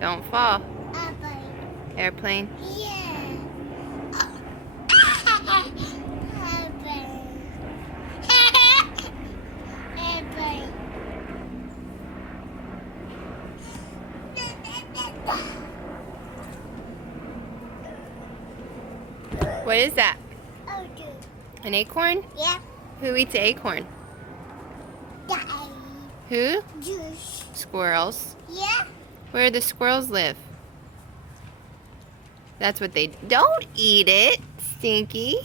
Don't fall. Airplane. Airplane. Yeah. Airplane. Airplane. What is that? Oh, dude. An acorn? Yeah. Who eats acorn? Daddy. Who? Juice. Squirrels. Yeah. Where do the squirrels live? That's what they don't eat it, Stinky.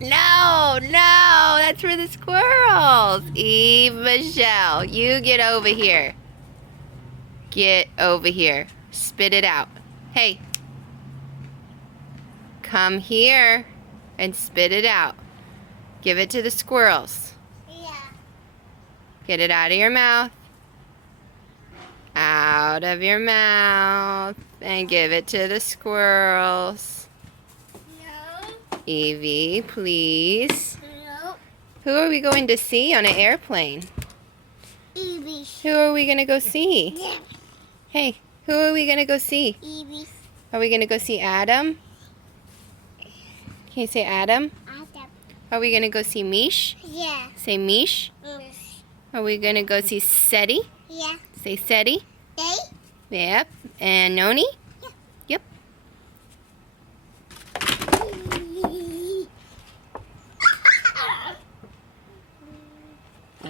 No, that's for the squirrels. Eve Michelle, you get over here. Get over here. Spit it out. Hey, come here and spit it out. Give it to the squirrels. Yeah. Get it out of your mouth. Out of your mouth. And give it to the squirrels. No. Evie, please. No. Who are we going to see on an airplane? Evie. Who are we going to go see? Yeah. Hey, who are we going to go see? Evie. Are we going to go see Adam? Can you say Adam? Adam. Are we going to go see Mish? Yeah. Say Mish. Are we going to go see Seti? Yeah. Say Seti. They? Yep. And Noni? Yeah. Yep.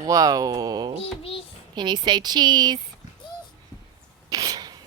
Whoa. Evie. Can you say cheese?